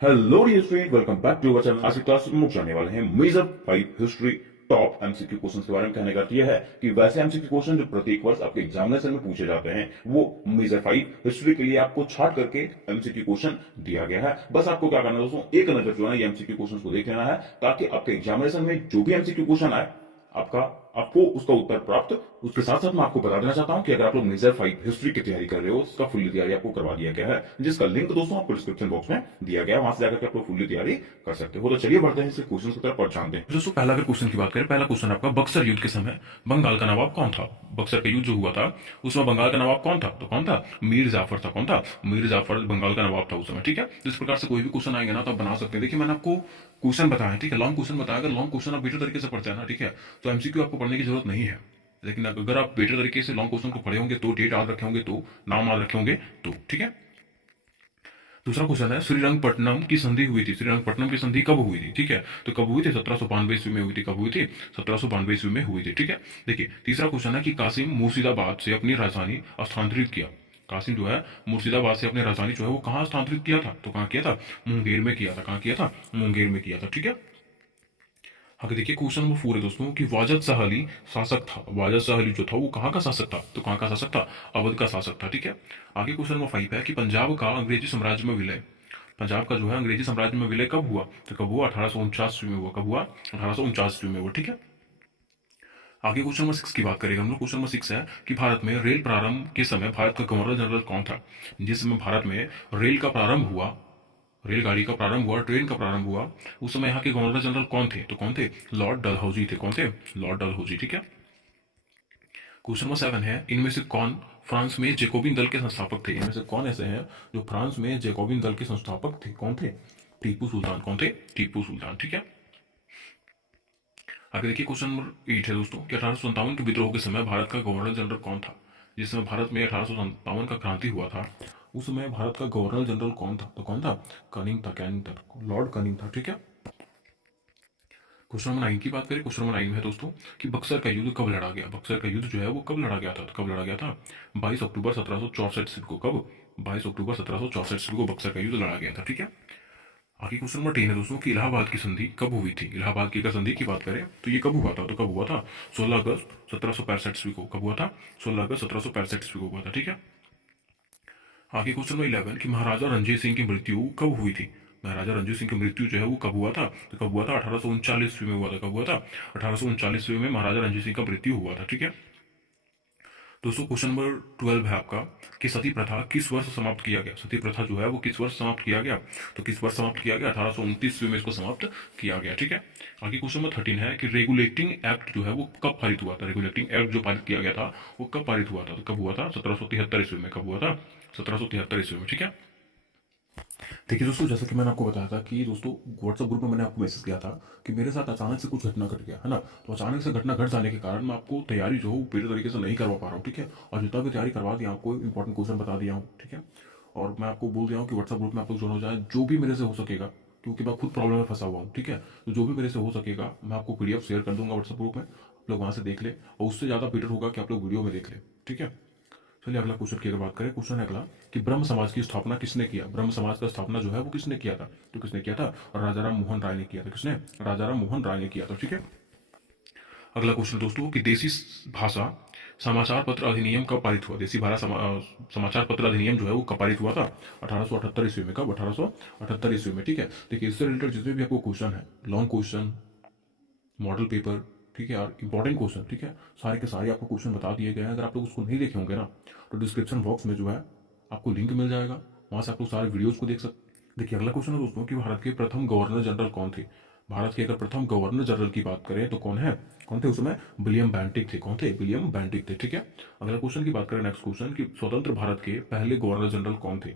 Hello dear student, welcome back to our channel. आज की class में हम जाने वाले हैं major 5 history top MCQ questions के बारे में। कहने का अर्थ यह है कि वैसे एमसीक्यू क्वेश्चन जो प्रत्येक वर्ष आपके एग्जामिनेशन में पूछे जाते हैं, वो मेजर 5 हिस्ट्री के लिए आपको छाट करके एमसीक्यू क्वेश्चन दिया गया है। बस आपको क्या करना है दोस्तों, एक नजर जो है ये एमसीक्यू क्वेश्चन को देख लेना है, ताकि आपके एग्जामिनेशन में जो भी एमसीक्यू क्वेश्चन आए आपका आपको उसका उत्तर प्राप्त। उसके साथ साथ मैं आपको बता देना चाहता हूं कि अगर आप लोग मेजर 5 हिस्ट्री की तैयारी कर रहे हो, उसका फुल्ली तैयारी आपको करवा दिया गया है, जिसका लिंक दोस्तों आपको डिस्क्रिप्शन बॉक्स में दिया गया है। वहां से जाकर के आप लोग फुल्ली तैयारी कर सकते हो। तो चलिए बढ़ते हैं इस क्वेश्चन की तरफ और जानते हैं। दोस्तों पहला अगर क्वेश्चन की बात करें, पहला क्वेश्चन आपका, बक्सर युद्ध के समय बंगाल का नवाब कौन था? बक्सर का युद्ध जो हुआ था उसमें बंगाल का नवाब कौन था? तो कौन था? मीर जाफर था। कौन था? मीर जाफर बंगाल का नवाब था उस समय। ठीक है, इस प्रकार से कोई भी क्वेश्चन आएंगे ना तो आप बना सकते हैं। देखिए मैंने आपको क्वेश्चन बताया है, ठीक है, लॉन्ग क्वेश्चन बताया। अगर लॉन्ग क्वेश्चन आप बेटर तरीके से पढ़ते हैं ना, ठीक है, तो एमसीक्यू आपको पढ़ने की जरूरत नहीं है। लेकिन अगर आप बेटर तरीके से लॉन्ग क्वेश्चन को पढ़े होंगे तो, डेट याद रखे होंगे तो, नाम याद रखे होंगे तो, ठीक है। दूसरा क्वेश्चन है, श्रीरंगपट्टनम की संधि हुई थी। श्रीरंगपट्टनम की संधि कब हुई थी? ठीक है, तो कब हुई थी? 1792 ईस्वी में हुई थी। कब हुई थी? 1792 ईस्वी में हुई थी। ठीक है। देखिए तीसरा क्वेश्चन है कि कासिम मुर्शिदाबाद से अपनी राजधानी स्थानांतरित किया। कासिम जो है मुर्शिदाबाद से अपनी राजधानी जो है वो कहाँ स्थानांतरित किया था? तो कहाँ किया था? मुंगेर में किया था। कहाँ किया था? मुंगेर में किया था। ठीक है। आगे देखिए क्वेश्चन नंबर 4 है दोस्तों कि वाजद शाह अली शासक था। वाजद शाह अली जो था वो कहाँ का शासक था? तो कहाँ का शासक था? अवध का शासक था। ठीक है। आगे क्वेश्चन नंबर 5 है कि पंजाब का अंग्रेजी साम्राज्य में विलय, पंजाब का जो है अंग्रेजी साम्राज्य में विलय कब हुआ? तो कब हुआ? 1849 में हुआ। कब हुआ? 1849 में हुआ। ठीक है। आगे क्वेश्चन नंबर 6 की बात करेंगे हम लोग। क्वेश्चन नंबर 6 है कि भारत में रेल प्रारंभ के समय भारत का गवर्नर जनरल कौन था? जिस समय भारत में रेल का प्रारंभ हुआ, रेलगाड़ी का प्रारंभ हुआ, ट्रेन का प्रारंभ हुआ, उस समय यहाँ के गवर्नर जनरल कौन थे? तो कौन थे? लॉर्ड डलहौजी थे। कौन थे? लॉर्ड डलहौजी। ठीक है। क्वेश्चन नंबर 7 है, इनमें से कौन फ्रांस में जैकोबिन दल के संस्थापक थे? इनमें से कौन ऐसे हैं जो फ्रांस में जैकोबिन दल के संस्थापक थे? कौन थे? टीपू सुल्तान। कौन थे? टीपू सुल्तान। ठीक है। आगे देखिए क्वेश्चन नंबर 8 है दोस्तों कि 1857 के विद्रोह के समय भारत का गवर्नर जनरल कौन था? जिस समय भारत में 1857 का क्रांति हुआ था, उस समय भारत का गवर्नर जनरल कौन था? तो कौन था? कनिंग था। कैनिंग था, लॉर्ड कनिंग था। ठीक है। क्वेश्चन नंबर 9 की बात करें। क्वेश्चन नंबर 9 में है दोस्तों कि बक्सर का युद्ध कब लड़ा गया? बक्सर का युद्ध जो है वो कब लड़ा गया था? तो कब लड़ा गया था? 22 अक्टूबर 1764 ईस्वी को। कब? 22 अक्टूबर 1764 ईस्वी को बक्सर का युद्ध लड़ा गया था। ठीक है। आगे क्वेश्चन नंबर 10 है दोस्तों कि इलाहाबाद की संधि कब हुई थी? इलाहाबाद की अगर संधि की बात करें तो ये कब हुआ था? तो कब हुआ था? 16 अगस्त 1765 ईस्वी को। कब हुआ था? 16 अगस्त 1765 ईस्वी को हुआ था। ठीक है। आगे क्वेश्चन नंबर 11 कि महाराजा रणजीत सिंह की मृत्यु कब हुई थी? महाराजा रणजीत सिंह की मृत्यु जो है वो कब हुआ था? तो कब हुआ था? 1839 ईस्वी में हुआ था। कब हुआ था? 1839 ईस्वी में महाराजा रणजीत सिंह का मृत्यु हुआ था। ठीक है। दोस्तों क्वेश्चन नंबर 12 है आपका कि सती प्रथा किस वर्ष समाप्त किया गया? सती प्रथा जो है वो किस वर्ष समाप्त किया गया? तो किस वर्ष समाप्त किया गया? 1829 ईस्वी में इसको समाप्त किया गया। ठीक है। आगे क्वेश्चन नंबर 13 है कि रेगुलेटिंग एक्ट जो है वो कब पारित हुआ था? रेगुलेटिंग एक्ट जो पारित किया गया था वो कब पारित हुआ था? तो कब हुआ था? 1773 ईस्वी में। कब हुआ था? 1773 ईस्वी में। ठीक है। देखिए दोस्तों, जैसा कि मैंने आपको बताया था कि दोस्तों व्हाट्सएप ग्रुप में मैंने आपको मैसेज किया था कि मेरे साथ अचानक से कुछ घटना घट गया है ना, तो अचानक से घटना घट जाने के कारण मैं आपको तैयारी जो है पूरी तरीके से नहीं करवा पा रहा हूँ। ठीक है। और जितना भी तैयारी करवा दिया आपको, इंपॉर्टेंट क्वेश्चन बता दिया हूँ। ठीक है। और मैं आपको बोल दिया हूँ कि व्हाट्सएप ग्रुप में आप लोग ज्वाइन हो जाए, जो भी मेरे से हो सकेगा, क्योंकि मैं खुद प्रॉब्लम में फंसा हुआ हूँ। ठीक है। तो जो भी मेरे से हो सकेगा मैं आपको पीडीएफ शेयर कर दूंगा व्हाट्सएप ग्रुप में, आप लोग वहाँ से देख ले, और उससे ज़्यादा बेटर होगा कि आप लोग वीडियो में देख ले। ठीक है। चलिए अगला क्वेश्चन की अगर बात करें, क्वेश्चन है अगला कि ब्रह्म समाज की स्थापना किसने किया? ब्रह्म समाज का स्थापना जो है वो किसने किया था? तो किसने किया था? राजा राम मोहन राय ने किया था। किसने? राजा राम मोहन राय ने किया था। ठीक है। अगला क्वेश्चन दोस्तों कि देसी भाषा समाचार पत्र अधिनियम कब पारित हुआ? देसी भाषा समाचार पत्र अधिनियम जो है वो कब पारित हुआ था? 1878 ईस्वी में। कब? 1878 ईस्वी में। ठीक है। देखिए इससे रिलेटेड जितने भी आपको क्वेश्चन है, लॉन्ग क्वेश्चन, मॉडल पेपर, ठीक है, और इंपॉर्टेंट क्वेश्चन, ठीक है, सारे के सारे आपको क्वेश्चन बता दिए गए हैं। अगर आप लोग उसको नहीं देखे होंगे ना, तो डिस्क्रिप्शन बॉक्स में जो है आपको लिंक मिल जाएगा, वहां से आप लोग सारे वीडियोज को देख सकते। देखिए अगला क्वेश्चन है दोस्तों कि भारत के प्रथम गवर्नर जनरल कौन थे? भारत के अगर प्रथम गवर्नर जनरल की बात करें तो कौन है? कौन थे उसमें? विलियम बेंटिक थे। कौन थे? विलियम बेंटिक थे। ठीक है। अगला क्वेश्चन की बात करें, नेक्स्ट क्वेश्चन कि स्वतंत्र भारत के पहले गवर्नर जनरल कौन थे?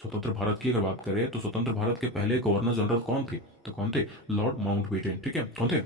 स्वतंत्र भारत की अगर बात करें तो स्वतंत्र भारत के पहले गवर्नर जनरल कौन थे? तो कौन थे? Lord Mountbatten. ठीक है। कौन थे?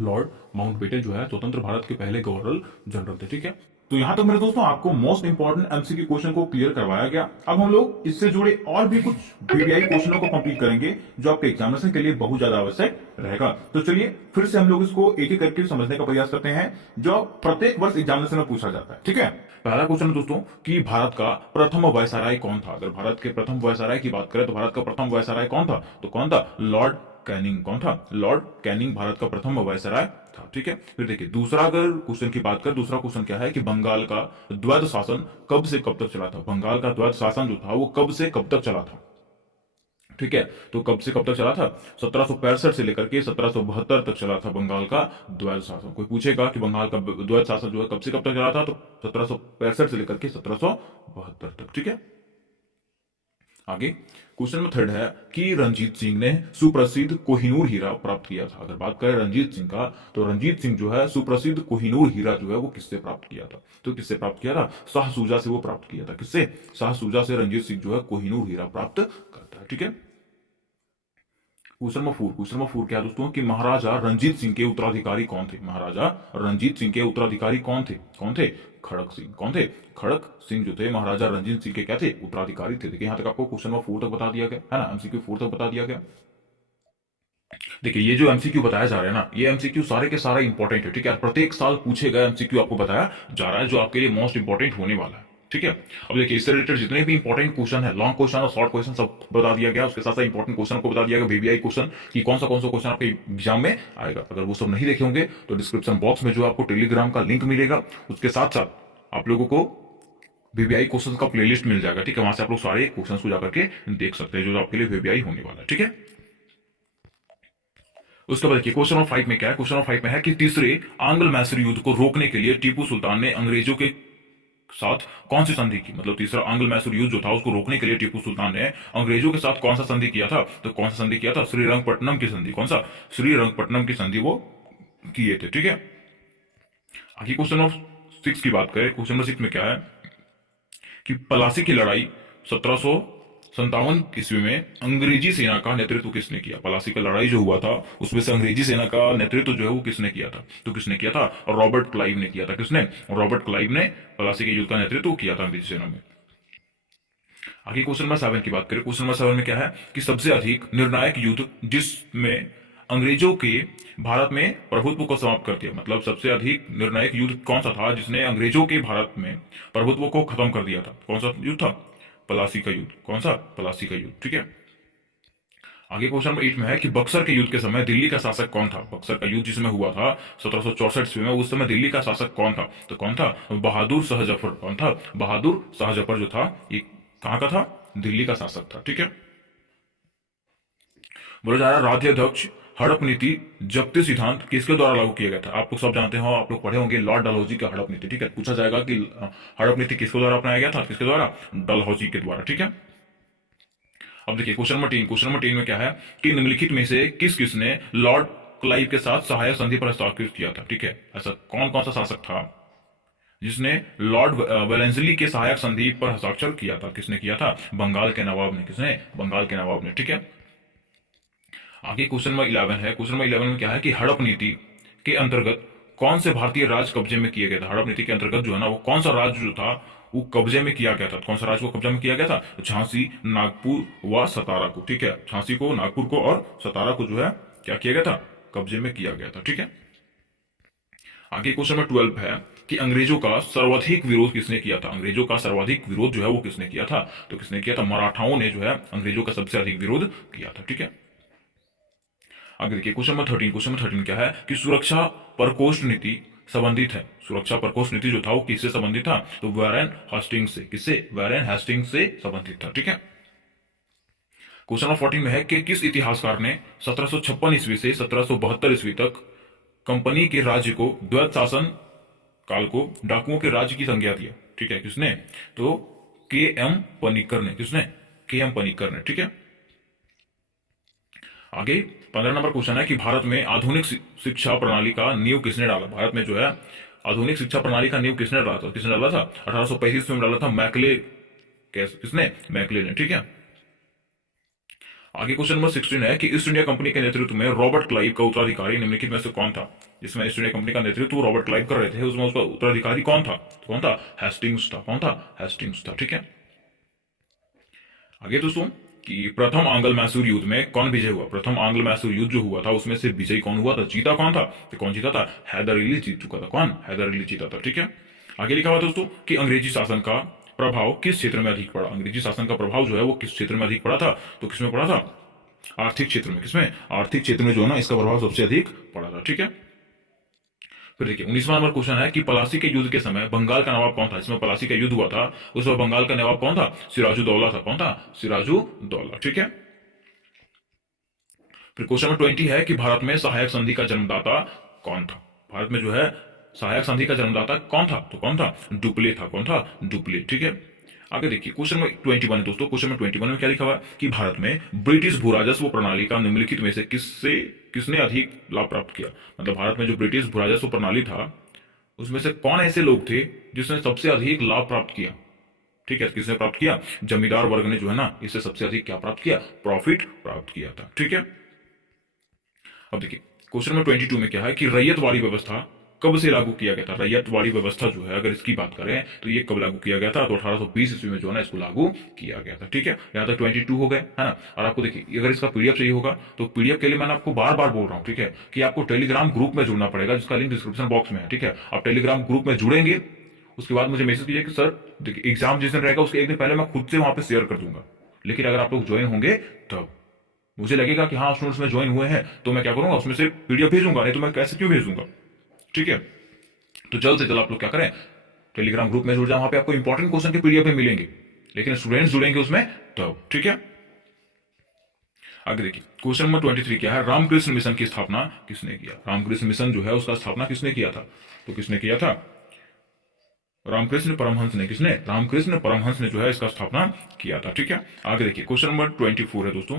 लॉर्ड माउंटबेटन जो है स्वतंत्र भारत के पहले गवर्नर जनरल थे। ठीक है। तो यहां तक मेरे दोस्तों आपको मोस्ट इंपॉर्टेंट एमसीक्यू क्वेश्चन को क्लियर करवाया गया। अब हम लोग इससे जुड़े और भी कुछ वीवीआई क्वेश्चनों को कंप्लीट करेंगे जो आपके एग्जामिनेशन के लिए बहुत ज्यादा आवश्यक रहेगा। तो चलिए फिर से हम लोग इसको एक एक करके समझने का प्रयास करते हैं जो प्रत्येक वर्ष एग्जामिनेशन में पूछा जाता है। ठीक है, पहला क्वेश्चन है दोस्तों कि भारत का प्रथम वायसराय कौन था। अगर भारत के प्रथम वायसराय की बात करें तो भारत का प्रथम वायसराय कौन था, तो कौन था, लॉर्ड कैनिंग। कौन था, लॉर्ड कैनिंग भारत का प्रथम वायसराय था। ठीक है, फिर देखिए दूसरा अगर क्वेश्चन की बात करें, दूसरा क्वेश्चन क्या है कि बंगाल का द्वैध शासन कब से कब तक चला था। बंगाल का द्वैध शासन जो था वो कब से कब तक चला था। ठीक है, तो कब से कब तक चला था, 1765 से लेकर के 1772 तक चला था बंगाल का द्वैध शासन। कोई पूछेगा कि बंगाल का द्वैध शासन जो है कब से कब तक चला था, तो 1765 से लेकर के 1772 तक। ठीक है, आगे क्वेश्चन में थर्ड है कि रंजीत सिंह ने सुप्रसिद्ध कोहिनूर हीरा प्राप्त किया था। अगर बात करें रंजीत सिंह का, तो रंजीत सिंह जो है सुप्रसिद्ध कोहिनूर हीरा जो है वो किससे प्राप्त किया था, तो किससे प्राप्त किया था, शाह सूजा से वो प्राप्त किया था। किससे, शाह सूजा से रंजीत सिंह जो है कोहिनूर हीरा प्राप्त करता है। ठीक है, क्वेश्चन नंबर 4 क्या है दोस्तों कि महाराजा रंजीत सिंह के उत्तराधिकारी कौन थे। महाराजा रंजीत सिंह के उत्तराधिकारी कौन थे, कौन थे, खड़क सिंह। कौन थे, खड़क सिंह जो थे महाराजा रंजीत सिंह के क्या थे, उत्तराधिकारी थे। देखिए यहां तक आपको क्वेश्चन नंबर 4 तक बता दिया गया है ना, एमसीक्यू 4 तक बता दिया गया। देखिए ये जो एमसीक्यू बताया जा रहा है ना, ये एमसीक्यू सारे के सारा इंपॉर्टेंट है। ठीक है, प्रत्येक साल पूछे गए एमसीक्यू आपको बताया जा रहा है जो आपके लिए मोस्ट इंपॉर्टेंट होने वाला है। ठीक है, अब देखिए इससे रिलेटेड जितने भी इंपॉर्टेंट क्वेश्चन है, लॉन्ग क्वेश्चन और शॉर्ट क्वेश्चन सब बता दिया गया। उसके साथ साथ इंपॉर्टेंट क्वेश्चन को बता दिया गया वीवीआई क्वेश्चन कि कौन सा क्वेश्चन आपके एग्जाम में आएगा। अगर वो सब नहीं देखे होंगे तो डिस्क्रिप्शन बॉक्स में जो आपको टेलीग्राम का लिंक मिलेगा, उसके साथ साथ आप लोगों को वीवीआई क्वेश्चन का प्लेलिस्ट मिल जाएगा। ठीक है, वहां से आप लोग सारे क्वेश्चन को जाकर के देख सकते हैं जो आपके लिए वीवीआई होने वाला है। ठीक है, उसके बाद देखिए क्वेश्चन नंबर 5 में क्या है, क्वेश्चन नंबर 5 में है कि तीसरे आंग्ल मैसूर युद्ध को रोकने के लिए टीपू सुल्तान ने अंग्रेजों के साथ कौन सी संधि की। मतलब तीसरा आंग्ल मैसूर युद्ध जो था उसको रोकने के लिए टीपू सुल्तान ने अंग्रेजों के साथ कौन सा संधि किया था, तो कौन सा संधि किया था, श्रीरंगपट्टनम की संधि। कौन सा, श्रीरंगपट्टनम की संधि वो किए थे। ठीक है, आगे क्वेश्चन नंबर 6 की बात करें, क्वेश्चन नंबर 6 में क्या है कि पलासी की लड़ाई 1757 ईस्वी में अंग्रेजी सेना का नेतृत्व किसने किया। पलासी का लड़ाई जो हुआ था उसमें से अंग्रेजी सेना का नेतृत्व जो है वो किसने किया था, तो किसने किया था, रॉबर्ट क्लाइव ने किया था। किसने, रॉबर्ट क्लाइव ने पलासी के युद्ध का नेतृत्व किया था अंग्रेजी सेना में। आगे क्वेश्चन नंबर 7 की बात करें, क्वेश्चन नंबर 7 में क्या है कि सबसे अधिक निर्णायक युद्ध जिसमें अंग्रेजों के भारत में प्रभुत्व को समाप्त कर दिया। मतलब सबसे अधिक निर्णायक युद्ध कौन सा था जिसने अंग्रेजों के भारत में प्रभुत्व को खत्म कर दिया था, कौन सा युद्ध था, पलासी का युद्ध। कौन सा, पलासी का युद्ध। ठीक है, आगे क्वेश्चन नंबर 8 में है कि बक्सर के युद्ध के समय दिल्ली का शासक कौन था। बक्सर का युद्ध जिसमें हुआ था 1764 ईस्वी में, उस समय दिल्ली का शासक कौन था, तो कौन था, बहादुर शाह जफर। कौन था, बहादुर शाह जफर जो था ये कहां का था, दिल्ली का शासक था। ठीक है, बोला जा रहा है राज्याध्यक्ष हड़प नीति जब्ती सिद्धांत किसके द्वारा लागू किया गया था। आप लोग सब जानते हो, आप लोग पढ़े होंगे लॉर्ड डलहौजी का हड़प नीति। ठीक है, पूछा जाएगा कि हड़प नीति किसके द्वारा अपनाया गया था, किसके द्वारा, डलहौजी के द्वारा। ठीक है, अब देखिए क्वेश्चन नंबर 10 में क्या है कि निम्नलिखित में से किस किसने लॉर्ड क्लाइव के साथ सहायक संधि पर हस्ताक्षर किया था। ठीक है, ऐसा कौन कौन सा शासक था जिसने लॉर्ड वेलेंसली के सहायक संधि पर हस्ताक्षर किया था, किसने किया था, बंगाल के नवाब ने। किसने, बंगाल के नवाब ने। ठीक है, आगे क्वेश्चन नंबर 11 है, क्वेश्चन नंबर 11 में क्या है कि हड़प नीति के अंतर्गत कौन से भारतीय राज्य कब्जे में किए गए थे। हड़प नीति के अंतर्गत जो है ना वो कौन सा राज्य जो था वो कब्जे में किया गया था, कौन सा राज्य को कब्जा में किया गया था, झांसी, नागपुर व सतारा को। ठीक है, झांसी को, नागपुर को और सतारा को जो है क्या किया गया था, कब्जे में किया गया था। ठीक है, आगे क्वेश्चन नंबर 12 है कि अंग्रेजों का सर्वाधिक विरोध किसने किया था। अंग्रेजों का सर्वाधिक विरोध जो है वो किसने किया था, तो किसने किया था, मराठाओं ने जो है अंग्रेजों का सबसे अधिक विरोध किया था। ठीक है, आगे देखिए क्वेश्चन नंबर 13 क्या है कि सुरक्षा प्रकोष्ठ नीति संबंधित है। सुरक्षा प्रकोष्ठ नीति जो था वो किससे संबंधित था, तो वैरेन हेस्टिंग्स से। किससे, वैरेन हेस्टिंग्स से संबंधित था। ठीक है, क्वेश्चन नंबर 14 में है कि किस इतिहासकार ने 1756 ईस्वी से 1772 ईस्वी तक कंपनी के राज्य को द्वैत शासन काल को डाकुओं के राज्य की संज्ञा दिया। ठीक है, किसने, तो के एम पनिकर ने। किसने, के एम पनिकर ने। ठीक है, आगे 15 नंबर क्वेश्चन है कि भारत में आधुनिक शिक्षा प्रणाली का नींव किसने डाला। भारत में जो है आधुनिक शिक्षा प्रणाली का नींव किसने डाला था, किसने डाला था, 1835 में डाला था मैकले। किसने, मैकले ने। ठीक है, आगे क्वेश्चन नंबर 16 है कि ईस्ट इंडिया कंपनी के नेतृत्व में रॉबर्ट क्लाइव का उत्तराधिकारी निम्नलिखित में से कौन था। जिसमें ईस्ट इंडिया कंपनी का नेतृत्व रॉबर्ट क्लाइव कर रहे थे, उसमें उसका उत्तराधिकारी कौन था? तो कौन था? हेस्टिंग्स था। कौन था? हेस्टिंग्स था। ठीक है, आगे दोस्तों कि प्रथम आंग्ल मैसूर युद्ध में कौन विजय हुआ। प्रथम आंग्ल मैसूर युद्ध जो हुआ था उसमें से विजयी कौन हुआ था? जीता कौन था? तो कौन जीता था? हैदर अली जीत चुका था। कौन? हैदर अली जीता था। ठीक है, आगे लिखा हुआ दोस्तों कि अंग्रेजी शासन का प्रभाव किस क्षेत्र में अधिक पड़ा। अंग्रेजी शासन का प्रभाव जो है वो किस क्षेत्र में अधिक पड़ा था? तो किसमें पड़ा था? आर्थिक क्षेत्र में। किसमें? आर्थिक क्षेत्र में जो है ना इसका प्रभाव सबसे अधिक पड़ा था। ठीक है, फिर देखिए 19वां नंबर क्वेश्चन है कि पलासी के युद्ध के समय बंगाल का नवाब कौन था। इसमें पलासी का युद्ध हुआ था, उस वक्त बंगाल का नवाब कौन था? सिराजुद्दौला था। कौन था? सिराजुद्दौला। ठीक है, फिर क्वेश्चन नंबर 20 है कि भारत में सहायक संधि का जन्मदाता कौन था। भारत में जो है सहायक संधि का जन्मदाता कौन था? तो कौन था? डुप्ले था। कौन था? डुप्ले। ठीक है, आगे देखिए क्वेश्चन नंबर 21 है दोस्तों। क्वेश्चन नंबर 21 में क्या लिखा हुआ है कि भारत में ब्रिटिश भू राजस्व प्रणाली का निम्नलिखित में से किसने अधिक लाभ प्राप्त किया। मतलब भारत में जो ब्रिटिश भू राजस्व प्रणाली था उसमें से कौन ऐसे लोग थे जिसने सबसे अधिक लाभ प्राप्त किया। ठीक है, किसने प्राप्त किया? जमींदार वर्ग ने जो है ना इससे सबसे अधिक क्या प्राप्त किया? प्रॉफिट प्राप्त किया था। ठीक है, अब देखिए क्वेश्चन नंबर 22 में क्या है कि रैयतवाड़ी व्यवस्था कब से लागू किया गया था। रैयतवाड़ी व्यवस्था जो है अगर इसकी बात करें तो ये कब लागू किया गया था? तो 1820 ईस्वी में जो है ना इसको लागू किया गया था। ठीक है, यहाँ तक 22 हो गए है ना। और आपको देखिए अगर इसका पीडीएफ चाहिए होगा तो पीडीएफ के लिए मैंने आपको बार बार बोल रहा हूँ, ठीक है, कि आपको टेलीग्राम ग्रुप में जुड़ना पड़ेगा जिसका लिंक डिस्क्रिप्शन बॉक्स में है। ठीक है, आप टेलीग्राम ग्रुप में जुड़ेंगे, उसके बाद मुझे मैसेज कीजिए कि सर देखिए एग्जाम जिस दिन रहेगा उसके एक दिन पहले मैं खुद से वहां पे शेयर कर दूंगा। लेकिन अगर आप लोग ज्वाइन होंगे तब मुझे लगेगा कि हाँ स्टूडेंट्स में ज्वाइन हुए हैं तो मैं क्या करूंगा उसमें से पीडीएफ भेजूंगा, नहीं तो मैं कैसे क्यों भेजूंगा। ठीक है, तो जल्द से जल्द आप लोग क्या करें टेलीग्राम ग्रुप में जुड़ जाए, वहां पे आपको इंपॉर्टेंट क्वेश्चन के पीडीएफ मिलेंगे, लेकिन स्टूडेंट्स जुड़ेंगे उसमें तब। ठीक है, आगे देखिए क्वेश्चन नंबर 23 क्या है, रामकृष्ण मिशन की स्थापना किसने किया। रामकृष्ण मिशन जो है उसका स्थापना किसने किया था। तो किसने किया था? रामकृष्ण परमहंस ने। किसने? रामकृष्ण परमहंस ने जो है इसका स्थापना किया था। ठीक है, आगे देखिए क्वेश्चन नंबर 24 है दोस्तों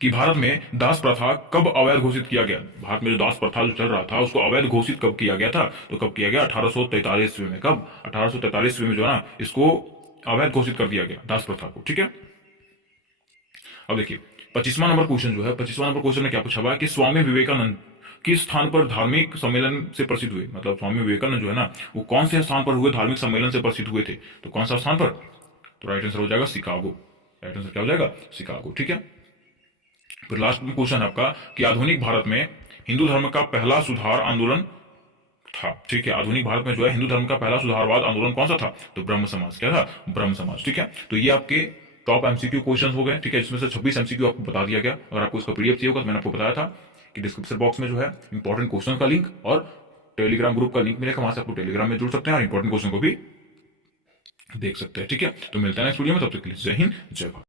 कि भारत में दास प्रथा कब अवैध घोषित किया गया। भारत में जो दास प्रथा जो चल रहा था उसको अवैध घोषित कब किया गया था। तो कब किया गया? 1843 ईस्वी में। कब? 1843 ईस्वी में जो है ना इसको अवैध घोषित कर दिया गया दास प्रथा को। ठीक है, अब देखिए 25वां नंबर क्वेश्चन जो है 25वां नंबर क्वेश्चन में क्या पूछा हुआ है कि स्वामी विवेकानंद किस स्थान पर धार्मिक सम्मेलन से प्रसिद्ध हुए। मतलब स्वामी विवेकानंद जो है ना वो कौन से स्थान पर हुए धार्मिक सम्मेलन से प्रसिद्ध हुए थे। तो कौन सा स्थान पर? तो राइट आंसर हो जाएगा शिकागो। राइट आंसर क्या हो जाएगा? शिकागो। ठीक है, फिर लास्ट में क्वेश्चन है आपका कि आधुनिक भारत में हिंदू धर्म का पहला सुधार आंदोलन था। ठीक है, आधुनिक भारत में जो है हिंदू धर्म का पहला सुधारवाद आंदोलन कौन सा था। तो ब्रह्म समाज। क्या था? ब्रह्म समाज। ठीक है, तो ये आपके टॉप एमसीक्यू क्वेश्चन हो गए। ठीक है, इसमें से 26 एमसीक्यू आपको बता दिया गया। अगर आपको इसका पीडीएफ चाहिए होगा तो मैंने आपको बताया था कि डिस्क्रिप्शन बॉक्स में जो है इंपॉर्टेंट क्वेश्चन का लिंक और टेलीग्राम ग्रुप का लिंक मिलेगा, वहां से आपको टेलीग्राम में जुड़ सकते हैं और इंपॉर्टेंट क्वेश्चन को भी देख सकते हैं। ठीक है, तो मिलते हैं नेक्स्ट वीडियो में, तब तक के लिए जय हिंद जय भारत।